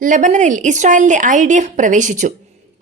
ലെബനനിൽ ഇസ്രായേലിന്റെ IDF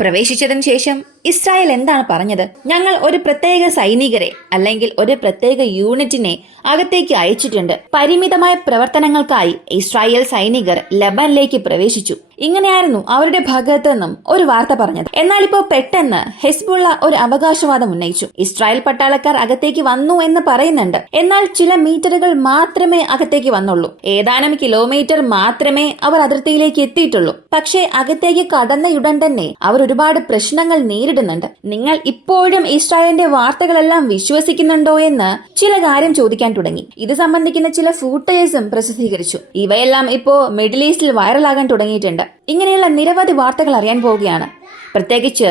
പ്രവേശിച്ചതിനു ശേഷം Israel എന്താണ് പറഞ്ഞത്? ഞങ്ങൾ ഒരു പ്രത്യേക സൈനികരെ അല്ലെങ്കിൽ ഒരു പ്രത്യേക യൂണിറ്റിനെ അകത്തേക്ക് അയച്ചിട്ടുണ്ട്. പരിമിതമായ പ്രവർത്തനങ്ങൾക്കായി ഇസ്രായേൽ സൈനികർ ലെബനിലേക്ക് പ്രവേശിച്ചു. ഇങ്ങനെയായിരുന്നു അവരുടെ ഭാഗത്തു നിന്നും ഒരു വാർത്ത പറഞ്ഞത്. എന്നാൽ ഇപ്പോൾ പെട്ടെന്ന് ഹെസ്ബുള്ള ഒരു അവകാശവാദം ഉന്നയിച്ചു. ഇസ്രായേൽ പട്ടാളക്കാർ അകത്തേക്ക് വന്നു എന്ന് പറയുന്നുണ്ട്. എന്നാൽ ചില മീറ്ററുകൾ മാത്രമേ അകത്തേക്ക് വന്നുള്ളൂ. ഏതാനും കിലോമീറ്റർ മാത്രമേ അവർ അതിർത്തിയിലേക്ക് എത്തിയിട്ടുള്ളൂ. പക്ഷേ അകത്തേക്ക് കടന്നയുടൻ തന്നെ അവർ ഒരുപാട് പ്രശ്നങ്ങൾ നേരിടുന്നുണ്ട്. നിങ്ങൾ ഇപ്പോഴും ഇസ്രായേലിന്റെ വാർത്തകളെല്ലാം വിശ്വസിക്കുന്നുണ്ടോ എന്ന് ചില കാര്യം ചോദിക്കാൻ തുടങ്ങി. ഇത് സംബന്ധിക്കുന്ന ചില ഫൂട്ടേജും പ്രസിദ്ധീകരിച്ചു. ഇവയെല്ലാം ഇപ്പോ മിഡിൽ ഈസ്റ്റിൽ വൈറലാകാൻ തുടങ്ങിയിട്ടുണ്ട്. ഇങ്ങനെയുള്ള നിരവധി വാർത്തകൾ അറിയാൻ പോവുകയാണ്. പ്രത്യേകിച്ച്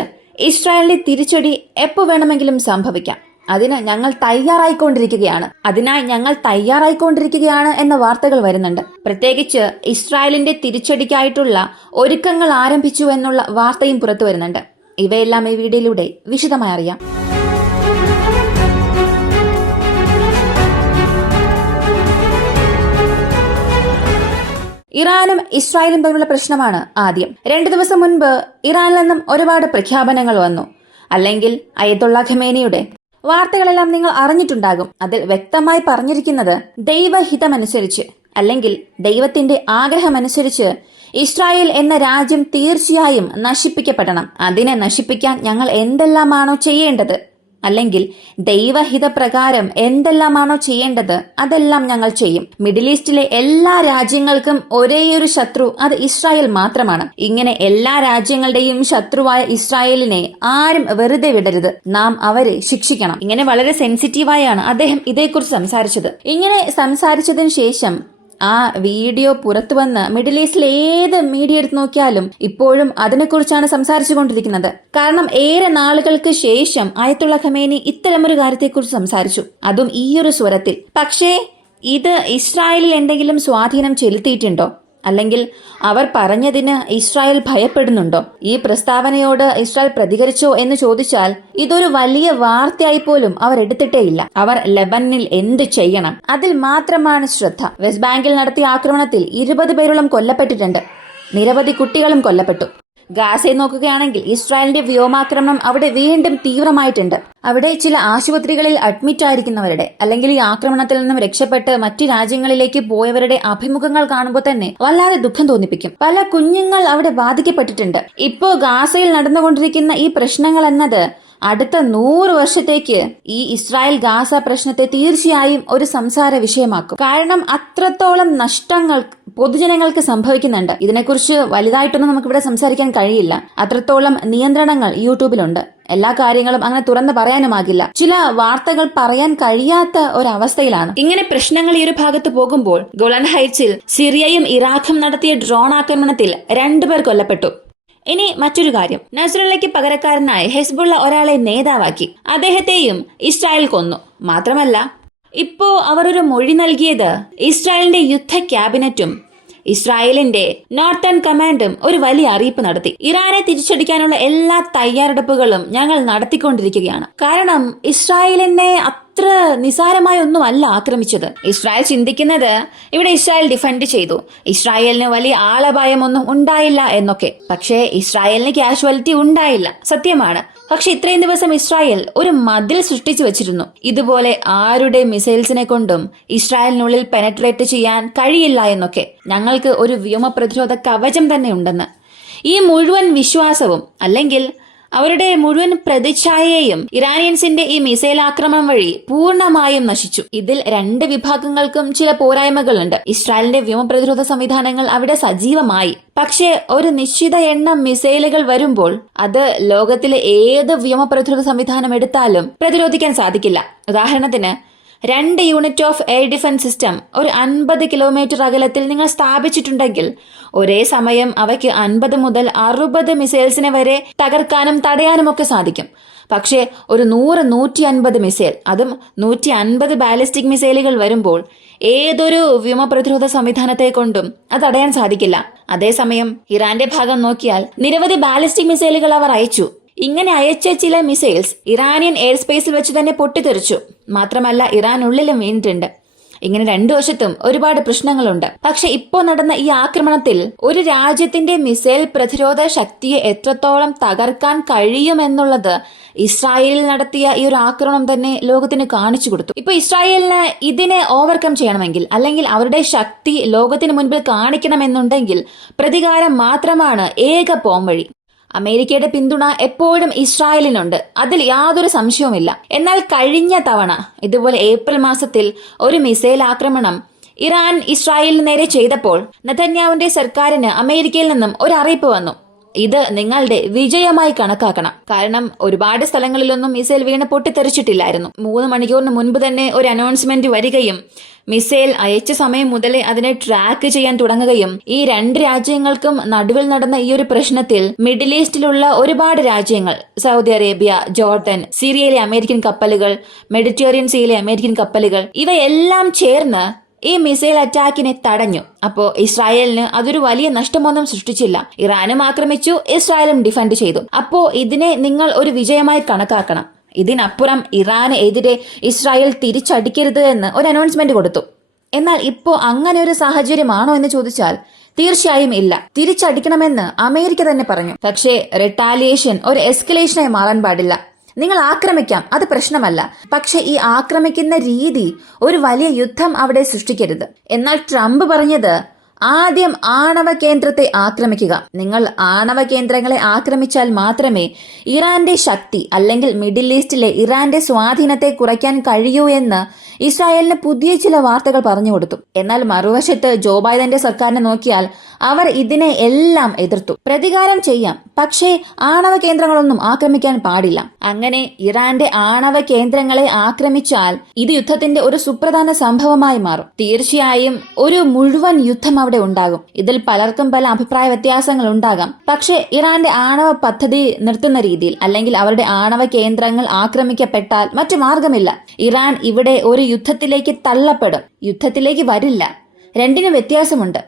ഇസ്രായേലിന്റെ തിരിച്ചടി എപ്പോ വേണമെങ്കിലും സംഭവിക്കാം. അതിനായി ഞങ്ങൾ തയ്യാറായിക്കൊണ്ടിരിക്കുകയാണ് എന്ന വാർത്തകൾ വരുന്നുണ്ട്. പ്രത്യേകിച്ച് ഇസ്രായേലിന്റെ തിരിച്ചടിക്കായിട്ടുള്ള ഒരുക്കങ്ങൾ ആരംഭിച്ചു എന്നുള്ള വാർത്തയും പുറത്തു വരുന്നുണ്ട്. ഇവയെല്ലാം ഈ വീഡിയോയിലൂടെ വിശദമായി അറിയാം. ഇറാനും ഇസ്രായേലും തമ്മിലുള്ള പ്രശ്നമാണ് ആദ്യം. 2 ദിവസം മുൻപ് ഇറാനിൽ നിന്നും ഒരുപാട് പ്രഖ്യാപനങ്ങൾ വന്നു. അല്ലെങ്കിൽ അയത്തുള്ള ഖമേനിയുടെ വാർത്തകളെല്ലാം നിങ്ങൾ അറിഞ്ഞിട്ടുണ്ടാകും. അതിൽ വ്യക്തമായി പറഞ്ഞിരിക്കുന്നത് ദൈവഹിതമനുസരിച്ച് അല്ലെങ്കിൽ ദൈവത്തിന്റെ ആഗ്രഹമനുസരിച്ച് ഇസ്രായേൽ എന്ന രാജ്യം തീർച്ചയായും നശിപ്പിക്കപ്പെടണം. അതിനെ നശിപ്പിക്കാൻ ഞങ്ങൾ എന്തെല്ലാമാണോ ചെയ്യേണ്ടത്, അല്ലെങ്കിൽ ദൈവഹിതപ്രകാരം എന്തെല്ലാമാണോ ചെയ്യേണ്ടത് അതെല്ലാം ഞങ്ങൾ ചെയ്യും. മിഡിൽ ഈസ്റ്റിലെ എല്ലാ രാജ്യങ്ങൾക്കും ഒരേയൊരു ശത്രു, അത് ഇസ്രായേൽ മാത്രമാണ്. ഇങ്ങനെ എല്ലാ രാജ്യങ്ങളുടെയും ശത്രുവായ ഇസ്രായേലിനെ ആരും വെറുതെ വിടരുത്. നാം അവരെ ശിക്ഷിക്കണം. ഇങ്ങനെ വളരെ സെൻസിറ്റീവായാണ് അദ്ദേഹം ഇതേക്കുറിച്ച് സംസാരിച്ചത്. ഇങ്ങനെ സംസാരിച്ചതിന് ശേഷം ആ വീഡിയോ പുറത്തു വന്ന് മിഡിൽ ഈസ്റ്റിൽ ഏത് മീഡിയ എടുത്ത് നോക്കിയാലും ഇപ്പോഴും അതിനെക്കുറിച്ചാണ് സംസാരിച്ചു കൊണ്ടിരിക്കുന്നത്. കാരണം ഏറെ നാളുകൾക്ക് ശേഷം അയത്തുള്ള ഖമേനി ഇത്തരമൊരു കാര്യത്തെക്കുറിച്ച് സംസാരിച്ചു, അതും ഈയൊരു സ്വരത്തിൽ. പക്ഷേ ഇത് ഇസ്രായേലിൽ എന്തെങ്കിലും സ്വാധീനം ചെലുത്തിയിട്ടുണ്ടോ? അല്ലെങ്കിൽ അവർ പറഞ്ഞതിന് ഇസ്രായേൽ ഭയപ്പെടുന്നുണ്ടോ? ഈ പ്രസ്താവനയോട് ഇസ്രായേൽ പ്രതികരിച്ചോ എന്ന് ചോദിച്ചാൽ ഇതൊരു വലിയ വാർത്തയായി പോലും അവർ എടുത്തിട്ടേയില്ല. അവർ ലെബനനിൽ എന്ത് ചെയ്യണം, അതിൽ മാത്രമാണ് ശ്രദ്ധ. വെസ്റ്റ് ബാങ്കിൽ നടത്തിയ ആക്രമണത്തിൽ 20 പേരോളം കൊല്ലപ്പെട്ടിട്ടുണ്ട്. നിരവധി കുട്ടികളും കൊല്ലപ്പെട്ടു. ഗാസയെ നോക്കുകയാണെങ്കിൽ ഇസ്രായേലിന്റെ വ്യോമാക്രമണം അവിടെ വീണ്ടും തീവ്രമായിട്ടുണ്ട്. അവിടെ ചില ആശുപത്രികളിൽ അഡ്മിറ്റ് ആയിരിക്കുന്നവരുടെ അല്ലെങ്കിൽ ഈ ആക്രമണത്തിൽ നിന്നും രക്ഷപ്പെട്ട് മറ്റു രാജ്യങ്ങളിലേക്ക് പോയവരുടെ അഭിമുഖങ്ങൾ കാണുമ്പോൾ തന്നെ വല്ലാതെ ദുഃഖം തോന്നിപ്പിക്കും. പല കുഞ്ഞുങ്ങൾ അവിടെ ബാധിക്കപ്പെട്ടിട്ടുണ്ട്. ഇപ്പോ ഗാസയിൽ നടന്നുകൊണ്ടിരിക്കുന്ന ഈ പ്രശ്നങ്ങൾ എന്നത് അടുത്ത 100 വർഷത്തേക്ക് ഈ ഇസ്രായേൽ ഗാസ പ്രശ്നത്തെ തീർച്ചയായും ഒരു സംസാര വിഷയമാക്കും. കാരണം അത്രത്തോളം നഷ്ടങ്ങൾ പൊതുജനങ്ങൾക്ക് സംഭവിക്കുന്നുണ്ട്. ഇതിനെക്കുറിച്ച് വലുതായിട്ടൊന്നും നമുക്കിവിടെ സംസാരിക്കാൻ കഴിയില്ല. അത്രത്തോളം നിയന്ത്രണങ്ങൾ യൂട്യൂബിലുണ്ട്. എല്ലാ കാര്യങ്ങളും അങ്ങനെ തുറന്നു പറയാനുമാകില്ല. ചില വാർത്തകൾ പറയാൻ കഴിയാത്ത ഒരവസ്ഥയിലാണ്. ഇങ്ങനെ പ്രശ്നങ്ങൾ ഈ ഒരു ഭാഗത്ത് പോകുമ്പോൾ ഗോളൻ ഹൈറ്റ്സിൽ സിറിയയും ഇറാഖും നടത്തിയ ഡ്രോൺ ആക്രമണത്തിൽ 2 പേർ കൊല്ലപ്പെട്ടു. ഇനി മറ്റൊരു കാര്യം, നസ്രല്ലയ്ക്ക് പകരക്കാരനായി ഹെസ്ബുള്ള ഒരാളെ നേതാവാക്കി. അദ്ദേഹത്തെയും ഇസ്രായേൽ കൊന്നു. മാത്രമല്ല ഇപ്പോ അവർ ഒരു മൊഴി നൽകിയത് ഇസ്രായേലിന്റെ യുദ്ധ ക്യാബിനറ്റും ഇസ്രായേലിന്റെ നോർത്തേൺ കമാൻഡും ഒരു വലിയ അറിയിപ്പ് നടത്തി. ഇറാനെ തിരിച്ചടിക്കാനുള്ള എല്ലാ തയ്യാറെടുപ്പുകളും ഞങ്ങൾ നടത്തിക്കൊണ്ടിരിക്കുകയാണ്. കാരണം ഇസ്രായേലിനെ അത്ര നിസാരമായ ഒന്നുമല്ല ആക്രമിച്ചത്. ഇസ്രായേൽ ചിന്തിക്കുന്നത് ഇവിടെ ഇസ്രായേൽ ഡിഫെൻഡ് ചെയ്തു, ഇസ്രായേലിന് വലിയ ആളപായമൊന്നും ഉണ്ടായില്ല എന്നൊക്കെ. പക്ഷേ ഇസ്രായേലിന് കാഷ്വാലിറ്റി ഉണ്ടായില്ല, സത്യമാണ്. പക്ഷെ ഇത്രയും ദിവസം ഇസ്രായേൽ ഒരു മതിൽ സൃഷ്ടിച്ചു വെച്ചിരുന്നു. ഇതുപോലെ ആരുടെ മിസൈൽസിനെ കൊണ്ടും ഇസ്രായേലിനുള്ളിൽ പെനട്രേറ്റ് ചെയ്യാൻ കഴിയില്ല എന്നൊക്കെ. ഞങ്ങൾക്ക് ഒരു വ്യോമ പ്രതിരോധ കവചം തന്നെ ഉണ്ടെന്ന്. ഈ മുഴുവൻ വിശ്വാസവും അല്ലെങ്കിൽ അവരുടെ മുഴുവൻ പ്രതിച്ഛായയും ഇറാനിയൻസിന്റെ ഈ മിസൈൽ ആക്രമണം വഴി പൂർണ്ണമായും നശിച്ചു. ഇതിൽ 2 വിഭാഗങ്ങൾക്കും ചില പോരായ്മകളുണ്ട്. ഇസ്രായേലിന്റെ വ്യോമ പ്രതിരോധ സംവിധാനങ്ങൾ അവിടെ സജീവമായി. പക്ഷേ ഒരു നിശ്ചിത എണ്ണം മിസൈലുകൾ വരുമ്പോൾ അത് ലോകത്തിലെ ഏത് വ്യോമ പ്രതിരോധ സംവിധാനം എടുത്താലും പ്രതിരോധിക്കാൻ സാധിക്കില്ല. ഉദാഹരണത്തിന് 2 unit of air defence system ഒരു 50 കിലോമീറ്റർ അകലത്തിൽ നിങ്ങൾ സ്ഥാപിച്ചിട്ടുണ്ടെങ്കിൽ ഒരേ സമയം അവയ്ക്ക് 50 മുതൽ 60 മിസൈൽസിനെ വരെ തകർക്കാനും തടയാനും ഒക്കെ സാധിക്കും. പക്ഷേ ഒരു 100-150 മിസൈൽ, അതും 150 ബാലിസ്റ്റിക് മിസൈലുകൾ വരുമ്പോൾ ഏതൊരു വ്യോമ പ്രതിരോധ സംവിധാനത്തെ കൊണ്ടും അത് തടയാൻ സാധിക്കില്ല. അതേസമയം ഇറാന്റെ ഭാഗം നോക്കിയാൽ നിരവധി ബാലിസ്റ്റിക് മിസൈലുകൾ അവർ അയച്ചു. ഇങ്ങനെ അയച്ച ചില മിസൈൽസ് ഇറാനിയൻ എയർ സ്പേസിൽ വെച്ച് തന്നെ പൊട്ടിത്തെറിച്ചു. മാത്രമല്ല ഇറാനുള്ളിലും വീണിട്ടുണ്ട്. ഇങ്ങനെ രണ്ടു വശത്തും ഒരുപാട് പ്രശ്നങ്ങളുണ്ട്. പക്ഷെ ഇപ്പോ നടന്ന ഈ ആക്രമണത്തിൽ ഒരു രാജ്യത്തിന്റെ മിസൈൽ പ്രതിരോധ ശക്തിയെ എത്രത്തോളം തകർക്കാൻ കഴിയുമെന്നുള്ളത് ഇസ്രായേലിൽ നടത്തിയ ഈ ഒരു ആക്രമണം തന്നെ ലോകത്തിന് കാണിച്ചു കൊടുത്തു. ഇപ്പൊ ഇസ്രായേലിന് ഇതിനെ ഓവർകം ചെയ്യണമെങ്കിൽ, അല്ലെങ്കിൽ അവരുടെ ശക്തി ലോകത്തിന് മുൻപിൽ കാണിക്കണമെന്നുണ്ടെങ്കിൽ പ്രതികാരം മാത്രമാണ് ഏക പോംവഴി. അമേരിക്കയുടെ പിന്തുണ എപ്പോഴും ഇസ്രായേലിനുണ്ട്, അതിൽ യാതൊരു സംശയവുമില്ല. എന്നാൽ കഴിഞ്ഞ തവണ ഇതുപോലെ ഏപ്രിൽ മാസത്തിൽ ഒരു മിസൈൽ ആക്രമണം ഇറാൻ ഇസ്രായേലിന് നേരെ ചെയ്തപ്പോൾ നെതന്യാഹുവിന്റെ സർക്കാരിന് അമേരിക്കയിൽ നിന്നും ഒരു അറിയിപ്പ് വന്നു. ഇത് നിങ്ങളുടെ വിജയമായി കണക്കാക്കണം. കാരണം ഒരുപാട് സ്ഥലങ്ങളിലൊന്നും മിസൈൽ വീണ് പൊട്ടിത്തെറിച്ചിട്ടില്ലായിരുന്നു. 3 മണിക്കൂറിന് മുൻപ് തന്നെ ഒരു അനൗൺസ്മെന്റ് വരികയും മിസൈൽ അയച്ച സമയം മുതലേ അതിനെ ട്രാക്ക് ചെയ്യാൻ തുടങ്ങുകയും ഈ 2 രാജ്യങ്ങൾക്കും നടുവിൽ നടന്ന ഈ ഒരു പ്രശ്നത്തിൽ മിഡിൽ ഈസ്റ്റിലുള്ള ഒരുപാട് രാജ്യങ്ങൾ, സൗദി അറേബ്യ, ജോർദൻ, സിറിയയിലെ അമേരിക്കൻ കപ്പലുകൾ, മെഡിറ്ററേനിയൻ സീയിലെ അമേരിക്കൻ കപ്പലുകൾ, ഇവയെല്ലാം ചേർന്ന് ഈ മിസൈൽ അറ്റാക്കിനെ തടഞ്ഞു. അപ്പോ ഇസ്രായേലിന് അതൊരു വലിയ നഷ്ടമൊന്നും സൃഷ്ടിച്ചില്ല. ഇറാനും ആക്രമിച്ചു, ഇസ്രായേലും ഡിഫെൻഡ് ചെയ്തു. അപ്പോ ഇതിനെ നിങ്ങൾ ഒരു വിജയമായി കണക്കാക്കണം. ഇതിനപ്പുറം ഇറാന് എതിരെ ഇസ്രായേൽ തിരിച്ചടിക്കരുത് എന്ന് ഒരു അനൗൺസ്മെന്റ് കൊടുത്തു. എന്നാൽ ഇപ്പോ അങ്ങനെ ഒരു സാഹചര്യമാണോ എന്ന് ചോദിച്ചാൽ തീർച്ചയായും ഇല്ല. തിരിച്ചടിക്കണമെന്ന് അമേരിക്ക തന്നെ പറഞ്ഞു. പക്ഷേ റിട്ടാലിയേഷൻ ഒരു എസ്കലേഷനായി മാറാൻ പാടില്ല. നിങ്ങൾ ആക്രമിക്കാം, അത് പ്രശ്നമല്ല. പക്ഷെ ഈ ആക്രമിക്കുന്ന രീതി ഒരു വലിയ യുദ്ധം അവിടെ സൃഷ്ടിക്കരുത്. എന്നാൽ ട്രംപ് പറഞ്ഞത് ആദ്യം ആണവ കേന്ദ്രത്തെ ആക്രമിക്കുക. നിങ്ങൾ ആണവ കേന്ദ്രങ്ങളെ ആക്രമിച്ചാൽ മാത്രമേ ഇറാന്റെ ശക്തി, അല്ലെങ്കിൽ മിഡിൽ ഈസ്റ്റിലെ ഇറാന്റെ സ്വാധീനത്തെ കുറയ്ക്കാൻ കഴിയൂ എന്ന് ഇസ്രായേലിന് പുതിയ ചില വാർത്തകൾ പറഞ്ഞു കൊടുത്തു. എന്നാൽ മറുവശത്ത് ജോ ബൈഡന്റെ സർക്കാരിനെ നോക്കിയാൽ അവർ ഇതിനെ എല്ലാം എതിർത്തു. പ്രതികാരം ചെയ്യാം, പക്ഷേ ആണവ കേന്ദ്രങ്ങളൊന്നും ആക്രമിക്കാൻ പാടില്ല. അങ്ങനെ ഇറാന്റെ ആണവ കേന്ദ്രങ്ങളെ ആക്രമിച്ചാൽ ഇത് യുദ്ധത്തിന്റെ ഒരു സുപ്രധാന സംഭവമായി മാറും. തീർച്ചയായും ഒരു മുഴുവൻ യുദ്ധം അവിടെ ഉണ്ടാകും. ഇതിൽ പലർക്കും പല അഭിപ്രായ വ്യത്യാസങ്ങൾ ഉണ്ടാകാം. പക്ഷേ ഇറാന്റെ ആണവ പദ്ധതി നിർത്തുന്ന രീതിയിൽ, അല്ലെങ്കിൽ അവരുടെ ആണവ കേന്ദ്രങ്ങൾ ആക്രമിക്കപ്പെട്ടാൽ മറ്റു മാർഗമില്ല. ഇറാൻ ഇവിടെ ഒരു യുദ്ധത്തിലേക്ക് തള്ളപ്പെടും. യുദ്ധത്തിലേക്ക് വരില്ല. രണ്ടിനും വ്യത്യാസമുണ്ട്.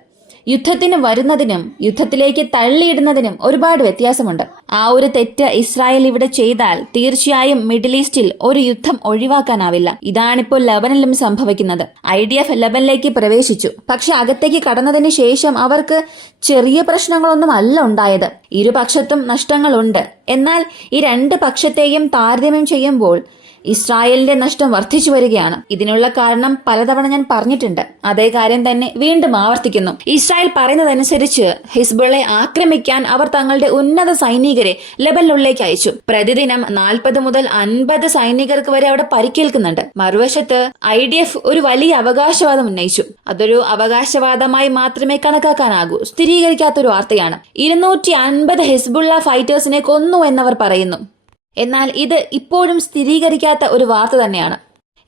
യുദ്ധത്തിന് വരുന്നതിനും യുദ്ധത്തിലേക്ക് തള്ളിയിടുന്നതിനും ഒരുപാട് വ്യത്യാസമുണ്ട്. ആ ഒരു തെറ്റ് ഇസ്രായേൽ ഇവിടെ ചെയ്താൽ തീർച്ചയായും മിഡിൽ ഈസ്റ്റിൽ ഒരു യുദ്ധം ഒഴിവാക്കാനാവില്ല. ഇതാണിപ്പോൾ ലെബനനിലും സംഭവിക്കുന്നത്. IDF ലെബനിലേക്ക് പ്രവേശിച്ചു. പക്ഷെ അകത്തേക്ക് കടന്നതിന് ശേഷം അവർക്ക് ചെറിയ പ്രശ്നങ്ങളൊന്നും അല്ല ഉണ്ടായത്. ഇരുപക്ഷത്തും നഷ്ടങ്ങളുണ്ട്. എന്നാൽ ഈ 2 പക്ഷത്തെയും താരതമ്യം ചെയ്യുമ്പോൾ ഇസ്രായേലിന്റെ നഷ്ടം വർദ്ധിച്ചു വരികയാണ്. ഇതിനുള്ള കാരണം പലതവണ ഞാൻ പറഞ്ഞിട്ടുണ്ട്. അതേ കാര്യം തന്നെ വീണ്ടും ആവർത്തിക്കുന്നു. ഇസ്രായേൽ പറയുന്നതനുസരിച്ച് ഹിസ്ബുള്ളയെ ആക്രമിക്കാൻ അവർ തങ്ങളുടെ ഉന്നത സൈനികരെ ലെബനിലേക്ക് അയച്ചു. പ്രതിദിനം 40 മുതൽ 50 സൈനികർക്ക് വരെ അവിടെ പരിക്കേൽക്കുന്നുണ്ട്. മറുവശത്ത് IDF ഒരു വലിയ അവകാശവാദം ഉന്നയിച്ചു. അതൊരു അവകാശവാദമായി മാത്രമേ കണക്കാക്കാനാകൂ. സ്ഥിരീകരിക്കാത്തൊരു വാർത്തയാണ്. 250 ഹിസ്ബുള്ള ഫൈറ്റേഴ്സിനെ കൊന്നു എന്നവർ പറയുന്നു. എന്നാൽ ഇത് ഇപ്പോഴും സ്ഥിരീകരിക്കാത്ത ഒരു വാർത്ത തന്നെയാണ്.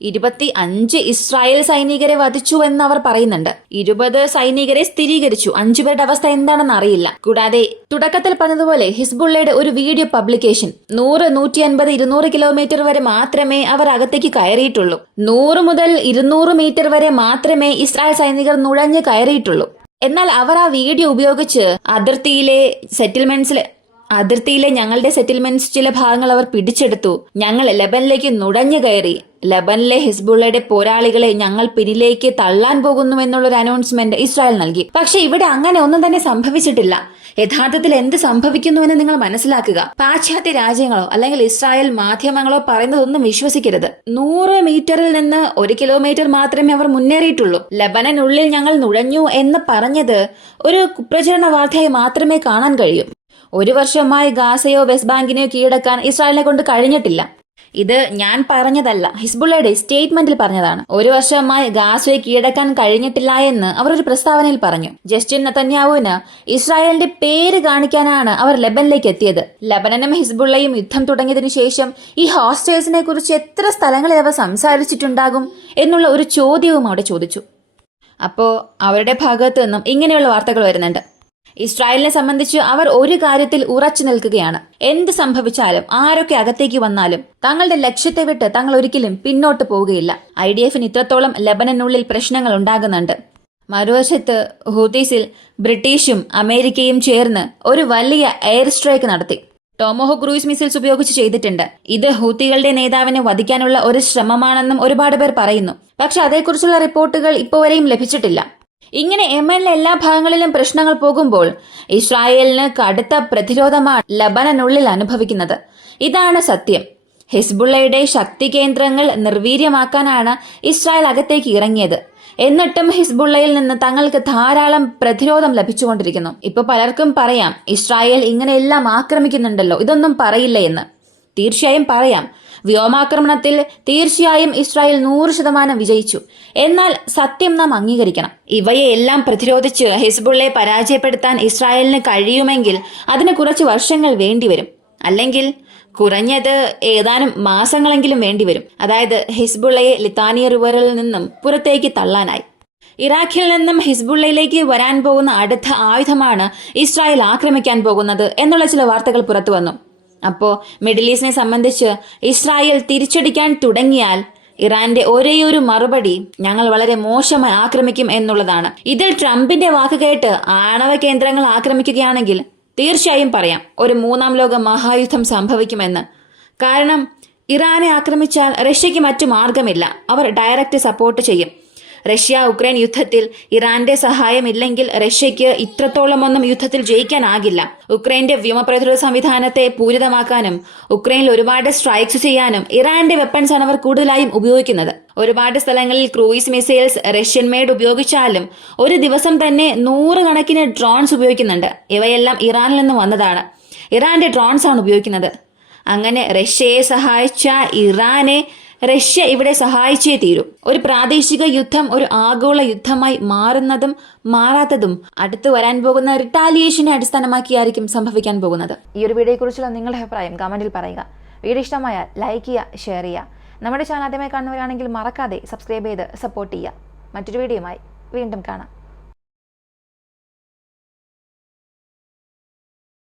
25 ഇസ്രായേൽ സൈനികരെ വധിച്ചു എന്നവർ പറയുന്നുണ്ട്. 20 സൈനികരെ സ്ഥിരീകരിച്ചു. 5 പേരുടെ അവസ്ഥ എന്താണെന്ന് അറിയില്ല. കൂടാതെ തുടക്കത്തിൽ പറഞ്ഞതുപോലെ ഹിസ്ബുള്ളയുടെ ഒരു വീഡിയോ പബ്ലിക്കേഷൻ 100, 150, 200 കിലോമീറ്റർ വരെ മാത്രമേ അവർ അകത്തേക്ക് കയറിയിട്ടുള്ളൂ. 100 മുതൽ 200 മീറ്റർ വരെ മാത്രമേ ഇസ്രായേൽ സൈനികർ നുഴഞ്ഞ് കയറിയിട്ടുള്ളൂ. എന്നാൽ അവർ ആ വീഡിയോ ഉപയോഗിച്ച് അതിർത്തിയിലെ ഞങ്ങളുടെ സെറ്റിൽമെന്റ്സ് ചില ഭാഗങ്ങൾ അവർ പിടിച്ചെടുത്തു. ഞങ്ങൾ ലെബനിലേക്ക് നുഴഞ്ഞു കയറി. ലെബനിലെ ഹിസ്ബുള്ളയുടെ പോരാളികളെ ഞങ്ങൾ പിന്നിലേക്ക് തള്ളാൻ പോകുന്നു എന്നുള്ളൊരു അനൗൺസ്മെന്റ് ഇസ്രായേൽ നൽകി. പക്ഷെ ഇവിടെ അങ്ങനെ ഒന്നും തന്നെ സംഭവിച്ചിട്ടില്ല. യഥാർത്ഥത്തിൽ എന്ത് സംഭവിക്കുന്നുവെന്ന് നിങ്ങൾ മനസ്സിലാക്കുക. പാശ്ചാത്യ രാജ്യങ്ങളോ അല്ലെങ്കിൽ ഇസ്രായേൽ മാധ്യമങ്ങളോ പറയുന്നതൊന്നും വിശ്വസിക്കരുത്. 100 മീറ്ററിൽ നിന്ന് 1 കിലോമീറ്റർ മാത്രമേ അവർ മുന്നേറിയിട്ടുള്ളൂ. ലെബനനുള്ളിൽ ഞങ്ങൾ നുഴഞ്ഞു എന്ന് പറഞ്ഞത് ഒരു കുപ്രചരണ വാർത്തയായി മാത്രമേ കാണാൻ കഴിയൂ. 1 വർഷമായി ഗാസയോ വെസ്റ്റ് ബാങ്കിനെയോ കീഴടക്കാൻ ഇസ്രായേലിനെ കൊണ്ട് കഴിഞ്ഞിട്ടില്ല. ഇത് ഞാൻ പറഞ്ഞതല്ല, ഹിസ്ബുള്ളയുടെ സ്റ്റേറ്റ്മെന്റിൽ പറഞ്ഞതാണ്. 1 വർഷമായി ഗാസയെ കീഴടക്കാൻ കഴിഞ്ഞിട്ടില്ല എന്ന് അവർ ഒരു പ്രസ്താവനയിൽ പറഞ്ഞു. ജസ്റ്റിൻ നെതന്യാഹുവിന് ഇസ്രായേലിന്റെ പേര് കാണിക്കാനാണ് അവർ ലെബനിലേക്ക് എത്തിയത്. ലെബനനും ഹിസ്ബുള്ളയും യുദ്ധം തുടങ്ങിയതിനു ശേഷം ഈ ഹോസ്റ്റേഴ്സിനെ കുറിച്ച് എത്ര സ്ഥലങ്ങളിൽ അവർ സംസാരിച്ചിട്ടുണ്ടാകും എന്നുള്ള ഒരു ചോദ്യവും അവിടെ ചോദിച്ചു. അപ്പോ അവരുടെ ഭാഗത്തു നിന്നും ഇങ്ങനെയുള്ള വാർത്തകൾ വരുന്നുണ്ട്. ഇസ്രായേലിനെ സംബന്ധിച്ച് അവർ ഒരു കാര്യത്തിൽ ഉറച്ചു നിൽക്കുകയാണ്. എന്ത് സംഭവിച്ചാലും, ആരൊക്കെ അകത്തേക്ക് വന്നാലും തങ്ങളുടെ ലക്ഷ്യത്തെ വിട്ട് തങ്ങൾ ഒരിക്കലും പിന്നോട്ട് പോവുകയില്ല. IDFന് ഇത്രത്തോളം ലെബനനുള്ളിൽ പ്രശ്നങ്ങൾ ഉണ്ടാകുന്നുണ്ട്. മറുവശത്ത് ഹൂതീസിൽ ബ്രിട്ടീഷും അമേരിക്കയും ചേർന്ന് ഒരു വലിയ എയർ സ്ട്രൈക്ക് നടത്തി. ടോമോഹോക്ക് ക്രൂയിസ് മിസൈൽസ് ഉപയോഗിച്ച് ചെയ്തിട്ടുണ്ട്. ഇത് ഹൂത്തികളുടെ നേതാവിനെ വധിക്കാനുള്ള ഒരു ശ്രമമാണെന്നും ഒരുപാട് പേർ പറയുന്നു. പക്ഷെ അതേക്കുറിച്ചുള്ള റിപ്പോർട്ടുകൾ ഇപ്പോവരെയും ലഭിച്ചിട്ടില്ല. ഇങ്ങനെ യമനിലെ എല്ലാ ഭാഗങ്ങളിലും പ്രശ്നങ്ങൾ പോകുമ്പോൾ ഇസ്രായേലിന് കടുത്ത പ്രതിരോധമാണ് ലബനനുള്ളിൽ അനുഭവിക്കുന്നത്. ഇതാണ് സത്യം. ഹിസ്ബുള്ളയുടെ ശക്തി കേന്ദ്രങ്ങൾ നിർവീര്യമാക്കാനാണ് ഇസ്രായേൽ അകത്തേക്ക് ഇറങ്ങിയത്. എന്നിട്ടും ഹിസ്ബുള്ളയിൽ നിന്ന് തങ്ങൾക്ക് ധാരാളം പ്രതിരോധം ലഭിച്ചുകൊണ്ടിരിക്കുന്നു. ഇപ്പൊ പലർക്കും പറയാം, ഇസ്രായേൽ ഇങ്ങനെയെല്ലാം ആക്രമിക്കുന്നുണ്ടല്ലോ, ഇതൊന്നും പറയില്ല എന്ന്. തീർച്ചയായും പറയാം. വ്യോമാക്രമണത്തിൽ തീർച്ചയായും ഇസ്രായേൽ 100% വിജയിച്ചു. എന്നാൽ സത്യം നാം അംഗീകരിക്കണം. ഇവയെ എല്ലാം പ്രതിരോധിച്ച് ഹിസ്ബുള്ളയെ പരാജയപ്പെടുത്താൻ ഇസ്രായേലിന് കഴിയുമെങ്കിൽ അതിന് കുറച്ച് വർഷങ്ങൾ വേണ്ടിവരും. അല്ലെങ്കിൽ കുറഞ്ഞത് ഏതാനും മാസങ്ങളെങ്കിലും വേണ്ടിവരും. അതായത് ഹിസ്ബുള്ളയെ ലിത്താനിയ റിവറിൽ നിന്നും പുറത്തേക്ക് തള്ളാനായി. ഇറാഖിൽ നിന്നും ഹിസ്ബുള്ളയിലേക്ക് വരാൻ പോകുന്ന അടുത്ത ആയുധമാണ് ഇസ്രായേൽ ആക്രമിക്കാൻ പോകുന്നത് എന്നുള്ള ചില വാർത്തകൾ പുറത്തു വന്നു. അപ്പോ മിഡിൽ ഈസ്റ്റിനെ സംബന്ധിച്ച് ഇസ്രായേൽ തിരിച്ചടിക്കാൻ തുടങ്ങിയാൽ ഇറാന്റെ ഒരേയൊരു മറുപടി ഞങ്ങൾ വളരെ മോശമായി ആക്രമിക്കും എന്നുള്ളതാണ്. ഇതിൽ ട്രംപിന്റെ വാക്ക് കേട്ട് ആണവ കേന്ദ്രങ്ങൾ ആക്രമിക്കുകയാണെങ്കിൽ തീർച്ചയായും പറയാം ഒരു 3ാം ലോക മഹായുദ്ധം സംഭവിക്കുമെന്ന്. കാരണം ഇറാനെ ആക്രമിച്ചാൽ റഷ്യക്ക് മറ്റു മാർഗമില്ല. അവർ ഡയറക്റ്റ് സപ്പോർട്ട് ചെയ്യും. റഷ്യ ഉക്രൈൻ യുദ്ധത്തിൽ ഇറാന്റെ സഹായമില്ലെങ്കിൽ റഷ്യക്ക് ഇത്രത്തോളമൊന്നും യുദ്ധത്തിൽ ജയിക്കാനാകില്ല. ഉക്രൈന്റെ വ്യോമപ്രതിരോധ സംവിധാനത്തെ പൂരിതമാക്കാനും ഉക്രൈനിൽ ഒരുപാട് സ്ട്രൈക്സ് ചെയ്യാനും ഇറാന്റെ വെപ്പൺസ് ആണ് അവർ കൂടുതലായും ഉപയോഗിക്കുന്നത്. ഒരുപാട് സ്ഥലങ്ങളിൽ ക്രൂയിസ് മിസൈൽസ് റഷ്യൻ മെയ്ഡ് ഉപയോഗിച്ചാലും ഒരു ദിവസം തന്നെ 100 കണക്കിന് ഡ്രോൺസ് ഉപയോഗിക്കുന്നുണ്ട്. ഇവയെല്ലാം ഇറാനിൽ നിന്ന് വന്നതാണ്. ഇറാന്റെ ഡ്രോൺസ് ആണ് ഉപയോഗിക്കുന്നത്. അങ്ങനെ റഷ്യയെ സഹായിച്ച ഇറാനെ റഷ്യ ഇവിടെ സഹായിച്ചേ തീരൂ. ഒരു പ്രാദേശിക യുദ്ധം ഒരു ആഗോള യുദ്ധമായി മാറുന്നതും മാറാത്തതും അടുത്ത് വരാൻ പോകുന്ന റിട്ടാലിയേഷനെ അടിസ്ഥാനമാക്കിയായിരിക്കും സംഭവിക്കാൻ പോകുന്നത്. ഈ ഒരു വീഡിയോയെക്കുറിച്ചുള്ള നിങ്ങളുടെ അഭിപ്രായം കമന്റിൽ പറയുക. വീഡിയോ ഇഷ്ടമായാൽ ലൈക്ക് ചെയ്യുക, ഷെയർ ചെയ്യുക. നമ്മുടെ ചാനൽ ആദ്യമായി കാണുന്നവരാണെങ്കിൽ മറക്കാതെ സബ്സ്ക്രൈബ് ചെയ്ത് സപ്പോർട്ട് ചെയ്യുക. മറ്റൊരു വീഡിയോയുമായി വീണ്ടും കാണാം.